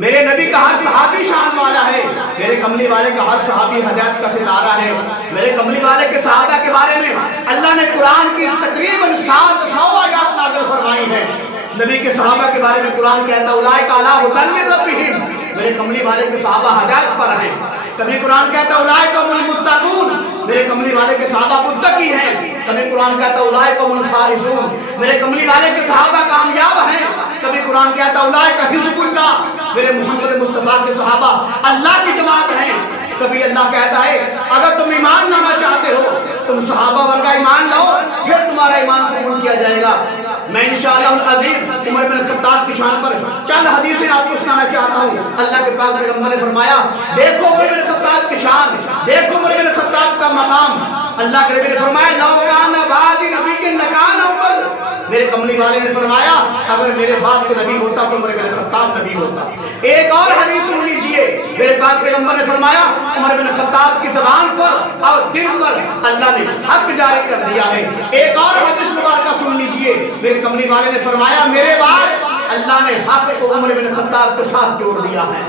میرے نبی کا ہر صحابی شان والا ہے، میرے کملی والے کا ہر صحابی ہدایت کا ستارہ ہے۔ میرے کملی والے کے صحابہ کے بارے میں اللہ نے قرآن کی تقریباً 700 آیات نازل فرمائی ہیں۔ نبی کے صحابہ کے بارے میں قرآن کہتا ہے اولئک علی ھدی من ربہم، میرے کملی والے کے صحابہ ہدایت پر ہیں۔ کبھی قرآن کہتا ہے اولئک ھم المتقون، میرے کملی والے کے صحابہ متقی ہیں۔ کبھی قرآن کہتا ہے اولئک ھم الفائزون، میرے کملی والے کے صحابہ کامیاب ہیں۔ کبھی قرآن کہتا ہے اولئک حزب اللہ، میرے محمد مصطفیٰ کے صحابہ اللہ کی جماعت ہیں۔ کبھی اللہ کہتا ہے اگر تم ایمان لانا چاہتے ہو تم صحابہ ورگا ایمان لاؤ، پھر تمہارا ایمان قبول کیا جائے گا۔ میں انشاءاللہ العزیز عمر بن خطاب کی شان پر چند حدیثیں آپ کو سنانا چاہتا ہوں۔ اللہ کے پاک پیغمبر نے فرمایا دیکھو عمر بن خطاب کی شان، دیکھو عمر بن خطاب کا مقام۔ اللہ کے نبی نے فرمایا لو کان بعدی نبی کے لکان عمر، میرے کملی والے نے فرمایا اگر میرے بعد کوئی نبی ہوتا تو عمر بن خطاب نبی ہوتا۔ ایک اور حدیث سن لیجئے، میرے پاک پیغمبر نے فرمایا عمر بن خطاب کی زبان پر اور دل پر اللہ نے حق جاری کر دیا ہے۔ ایک اور حدیث مبارکہ سن لیجئے، میرے کملی والے نے فرمایا میرے بعد اللہ نے حق کو عمر بن خطاب کے ساتھ جوڑ دیا ہے۔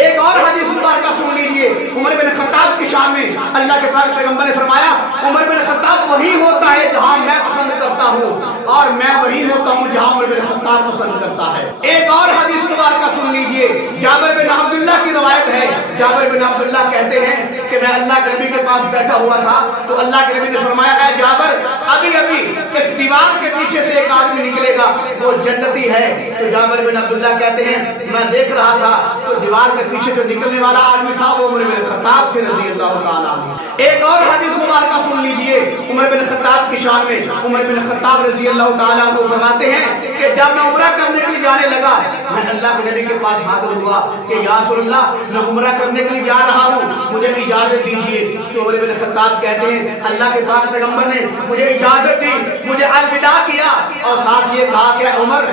ایک اور حدیث مبارکہ سن لیجئے، عمر بن خطاب کی شان میں اللہ کے پاک پیغمبر نے فرمایا عمر بن خطاب وہی ہوتا ہے جہاں میں پسند کرتا ہوں اور میں وہی ہوتا ہوں جہاں عمر بن خطاب پسند کرتا ہے۔ ایک اور حدیث مبارکہ سن لیجئے، جابر بن عبداللہ کی روایت ہے۔ جابر بن عبداللہ کہتے ہیں کہ میں اللہ کے نبی کے پاس بیٹھا ہوا تھا تو اللہ کے نبی نے فرمایا اے جابر ابھی ابھی اس دیوار کے پیچھے سے ایک آدمی نکلے گا وہ جنتی ہے۔ تو جابر بن عبداللہ کہتے ہیں میں دیکھ رہا تھا تو دیوار کے پیچھے جو نکلنے والا آدمی تھا وہ عمر بن خطاب سے رضی اللہ تعالیٰ عنہ۔ ایک اور حدیث مبارکہ سن لیجئے، عمر بن خطاب کی شان میں عمر بن خطاب رضی اللہ تعالیٰ عنہ فرماتے ہیں کہ جب میں عمرہ کرنے کے لیے جانے لگا میں اللہ کے نبی کے پاس حاضر ہوا کہ یا رسول اللہ میں عمرہ کرنے کے لیے جا رہا ہوں مجھے اجازت دیجیے۔ تو عمر بن خطاب کہتے ہیں اللہ کے پاک پیغمبر نے مجھے اجازت دی، مجھے الوداع کیا اور ساتھ یہ کہا کہ عمر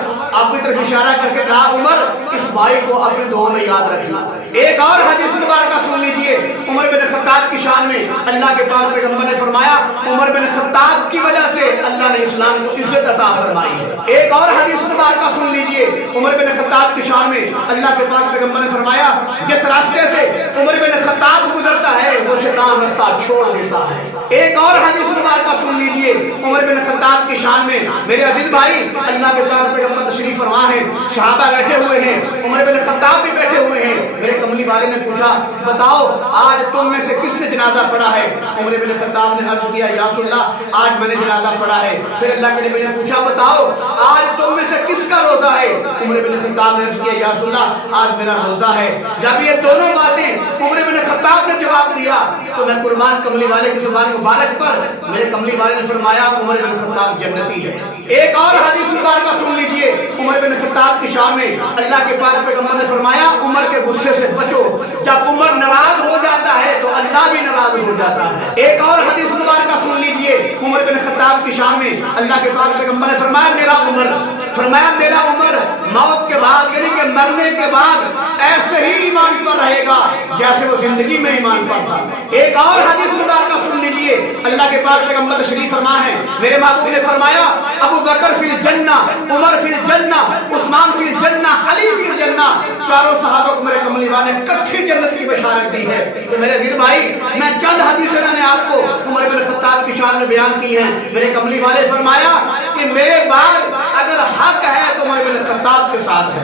اپنی طرف اشارہ کر کے کہا عمر اس بھائی کو اپنے دعا میں یاد رکھنا۔ ایک اور حدیث مبارکہ سن لیجئے، عمر بن خطاب کی شان میں اللہ کے پاک پیغمبر نے فرمایا عمر بن خطاب کی وجہ سے اللہ نے اسلام کو عزت عطا فرمائی ہے۔ ایک اور حدیث مبارکہ سن لیجئے، عمر بن خطاب کی شان میں اللہ کے پاک پیغمبر نے فرمایا جس راستے سے عمر بن خطاب گزرتا ہے وہ شیطان راستہ چھوڑ دیتا ہے۔ ایک اور حدیث مبارکہ سن لیجئے، عمر بن خطاب کی شان میں میرے عزیز بھائی اللہ کے پاک پیغمبر تشریف فرما ہے، صحابہ بیٹھے ہوئے ہیں، عمر بن خطاب بھی بیٹھے ہوئے ہیں۔ میرے کملی والے نے پوچھا بتاؤ آج تم میں سے کس نے جنازہ پڑھا ہے؟ عمر بن خطاب نے عرض کیا یا رسول اللہ آج میں نے جنازہ پڑھا ہے۔ پھر اللہ کے نبی نے پوچھا بتاؤ آج تم میں سے کس کا روزہ ہے؟ عمر بن خطاب نے عرض کیا یا رسول اللہ آج میرا روزہ ہے۔ جب یہ دونوں باتیں عمر بن خطاب نے جواب دیا تو میں قربان کملی والے کی زبان مبارک پر میرے کملی والے نے فرمایا عمر بن خطاب جنتی ہے۔ ایک اور حدیث مبارکہ سن لیجئے، عمر بن خطاب کی شان میں اللہ کے پاک پیغمبر نے فرمایا عمر کے غصے سے بچو، جب عمر ناراض ہو جاتا ہے تو اللہ بھی ناراض ہو جاتا ہے۔ ایک اور حدیث مبارکہ سن لیجئے، عمر بن خطاب کی شان میں اللہ کے پاک پیغمبر نے فرمایا میرا عمر موت کے بعد یعنی کہ مرنے کے بعد ایسے ہی ایمان پر رہے گا جیسے وہ زندگی میں ایمان پر تھا۔ ایک اور حدیث مبارکہ سن لیجئے، اللہ کے پاک پیغمبر تشریف فرما ہے، میرے محبوب نے فرمایا ابو بکر فی الجنہ، عمر فی الجنہ، عثمان فی الجنہ، علی فی الجنہ، چاروں صحابہ کو میرے کملی والے نے کٹھی جنت کی بشارت دی ہے۔ تو میرے عزیز بھائی میں چند حدیثیں میں نے آپ کو عمر بن خطاب کی شان میں بیان کی ہیں۔ میرے کملی والے فرمایا کہ میرے بعد اگر حق ہے تو عمر بن خطاب کے ساتھ ہے۔